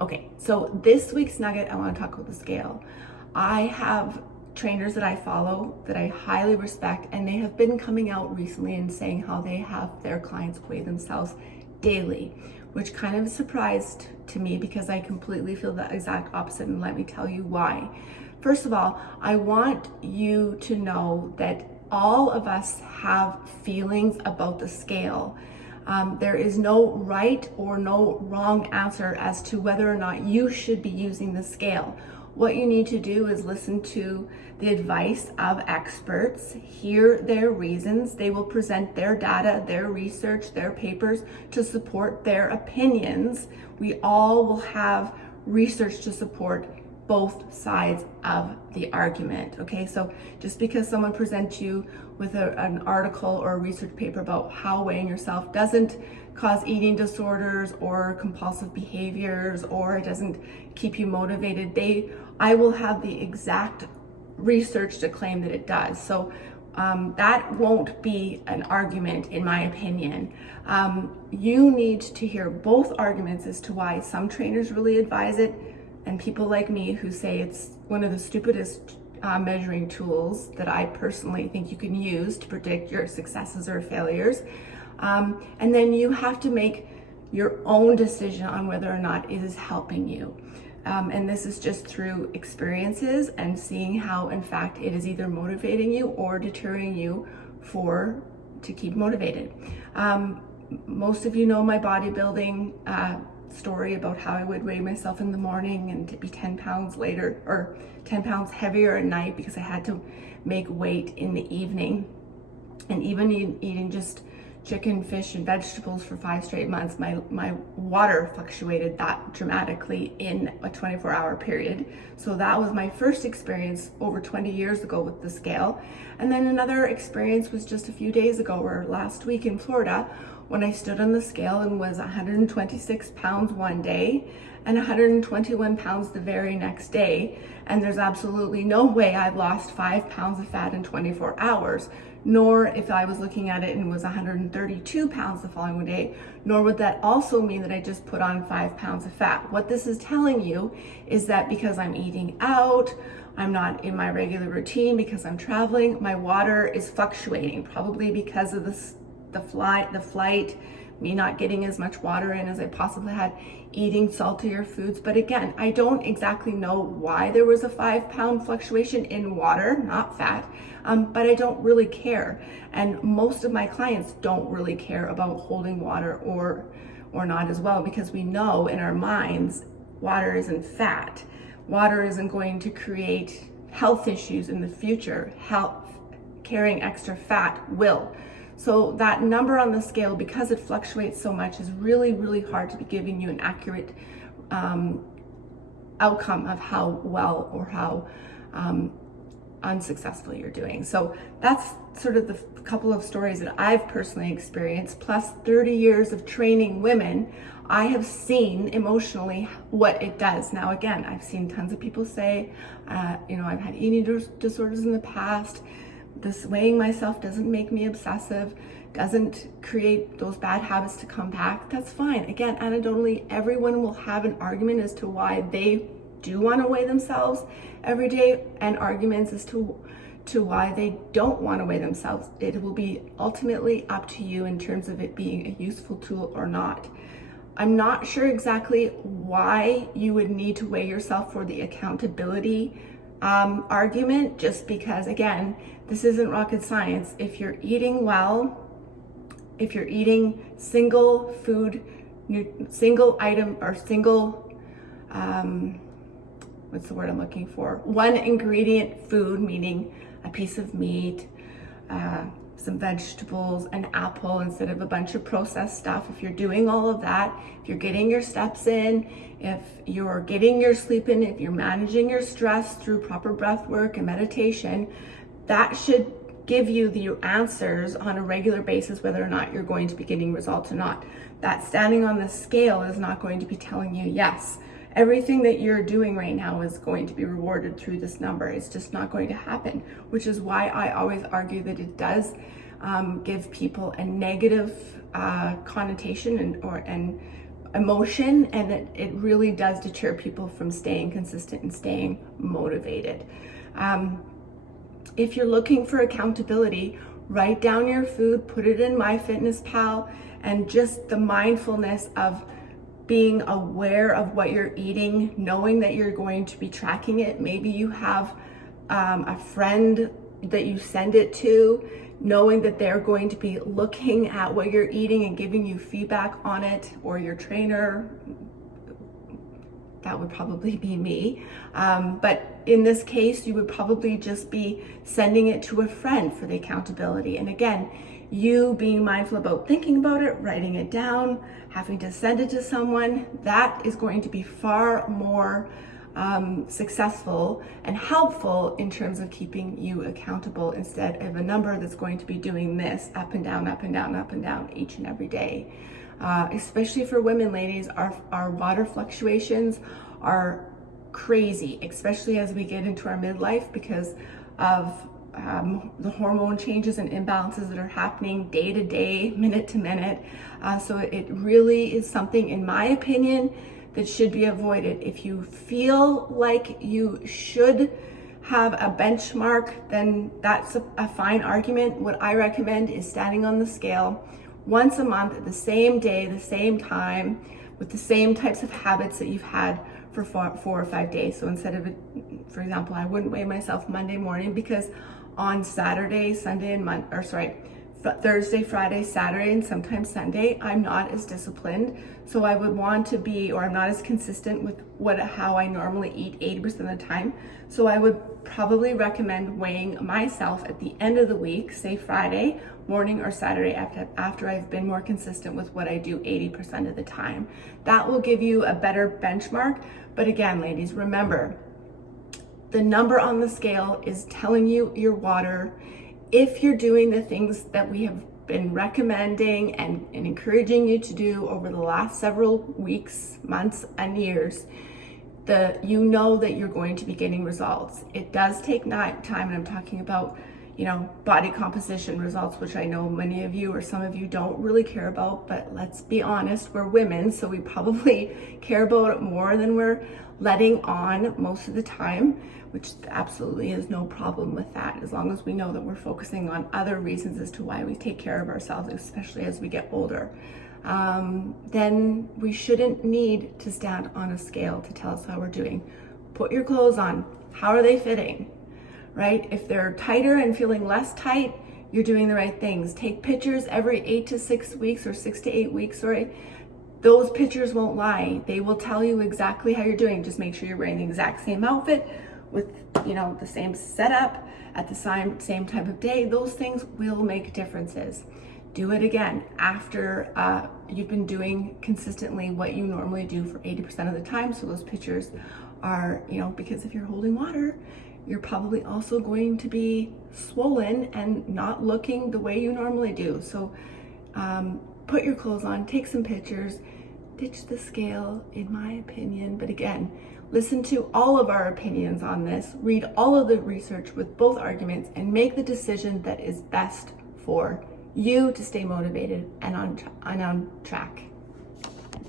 Okay, so this week's nugget, I want to talk about the scale. I have trainers that I follow that I highly respect, and they have been coming out recently and saying how they have their clients weigh themselves daily, which kind of surprised to me because I completely feel the exact opposite, and let me tell you why. First of all, I want you to know that all of us have feelings about the scale. There is no right or no wrong answer as to whether or not you should be using the scale. What you need to do is listen to the advice of experts, hear their reasons. They will present their data, their research, their papers to support their opinions. We all will have research to support both sides of the argument. Okay, so just because someone presents you with an article or a research paper about how weighing yourself doesn't cause eating disorders or compulsive behaviors, or it doesn't keep you motivated, I will have the exact research to claim that it does. So that won't be an argument, in my opinion. You need to hear both arguments as to why some trainers really advise it, and people like me who say it's one of the stupidest measuring tools that I personally think you can use to predict your successes or failures. And then you have to make your own decision on whether or not it is helping you. And this is just through experiences and seeing how, in fact, it is either motivating you or deterring you to keep motivated. Most of you know my bodybuilding story about how I would weigh myself in the morning and to be 10 pounds later, or 10 pounds heavier at night, because I had to make weight in the evening. And even eating just chicken, fish, and vegetables for 5 straight months, my water fluctuated that dramatically in a 24-hour period. So that was my first experience over 20 years ago with the scale. And then another experience was just a few days ago, or last week in Florida, when I stood on the scale and was 126 pounds one day and 121 pounds the very next day. And there's absolutely no way I've lost 5 pounds of fat in 24 hours, nor if I was looking at it and was 132 pounds the following day, nor would that also mean that I just put on 5 pounds of fat. What this is telling you is that because I'm eating out, I'm not in my regular routine, because I'm traveling, my water is fluctuating, probably because of the flight, me not getting as much water in as I possibly had, eating saltier foods. But again, I don't exactly know why there was a 5-pound fluctuation in water, not fat, but I don't really care. And most of my clients don't really care about holding water or not as well, because we know in our minds, water isn't fat. Water isn't going to create health issues in the future. Carrying extra fat will. So that number on the scale, because it fluctuates so much, is really, really hard to be giving you an accurate outcome of how well or how unsuccessful you're doing. So that's sort of the couple of stories that I've personally experienced, plus 30 years of training women. I have seen emotionally what it does. Now, again, I've seen tons of people say, I've had eating disorders in the past. This weighing myself doesn't make me obsessive, doesn't create those bad habits to come back. That's fine. Again, anecdotally, everyone will have an argument as to why they do want to weigh themselves every day, and arguments as to why they don't want to weigh themselves. It will be ultimately up to you in terms of it being a useful tool or not. I'm not sure exactly why you would need to weigh yourself for the accountability argument, just because, again, this isn't rocket science. If you're eating well, if you're eating single food, single item, or single, what's the word I'm looking for? One ingredient food, meaning a piece of meat, some vegetables, an apple instead of a bunch of processed stuff. If you're doing all of that, if you're getting your steps in, if you're getting your sleep in, if you're managing your stress through proper breath work and meditation, that should give you the answers on a regular basis whether or not you're going to be getting results or not. That standing on the scale is not going to be telling you, yes, everything that you're doing right now is going to be rewarded through this number. It's just not going to happen, which is why I always argue that it does give people a negative connotation and emotion, and it really does deter people from staying consistent and staying motivated. If you're looking for accountability, write down your food, put it in MyFitnessPal, and just the mindfulness of being aware of what you're eating, knowing that you're going to be tracking it. Maybe you have a friend that you send it to, knowing that they're going to be looking at what you're eating and giving you feedback on it, or your trainer. That would probably be me. But in this case, you would probably just be sending it to a friend for the accountability. And again, you being mindful about thinking about it, writing it down, having to send it to someone, that is going to be far more successful and helpful in terms of keeping you accountable, instead of a number that's going to be doing this up and down, up and down, up and down each and every day. Especially for women, ladies, our water fluctuations are crazy, especially as we get into our midlife, because of the hormone changes and imbalances that are happening day to day, minute to minute. So it really is something, in my opinion, that should be avoided. If you feel like you should have a benchmark, then that's a fine argument. What I recommend is standing on the scale once a month at the same day, the same time, with the same types of habits that you've had for 4 or 5 days. So instead of, for example, I wouldn't weigh myself Monday morning, because on Saturday, Sunday, and Thursday, Friday, Saturday, and sometimes Sunday, I'm not as disciplined. So I would want to be, or I'm not as consistent with how I normally eat 80% of the time. So I would probably recommend weighing myself at the end of the week, say Friday morning or Saturday after I've been more consistent with what I do 80% of the time. That will give you a better benchmark. But again, ladies, remember, the number on the scale is telling you your water. If you're doing the things that we have been recommending and encouraging you to do over the last several weeks, months, and years, you know that you're going to be getting results. It does take time, and I'm talking about, body composition results, which I know many of you or some of you don't really care about, but let's be honest, we're women, so we probably care about it more than we're letting on most of the time, which absolutely is no problem with that, as long as we know that we're focusing on other reasons as to why we take care of ourselves, especially as we get older. Then we shouldn't need to stand on a scale to tell us how we're doing. Put your clothes on. How are they fitting? Right? If they're tighter and feeling less tight, you're doing the right things. Take pictures every 8 to 6 weeks, or 6 to 8 weeks, sorry. Those pictures won't lie. They will tell you exactly how you're doing. Just make sure you're wearing the exact same outfit with, the same setup at the same type of day. Those things will make differences. Do it again after you've been doing consistently what you normally do for 80% of the time. So those pictures are, because if you're holding water, you're probably also going to be swollen and not looking the way you normally do. So put your clothes on, take some pictures, ditch the scale, in my opinion. But again, listen to all of our opinions on this, read all of the research with both arguments, and make the decision that is best for you to stay motivated and on track.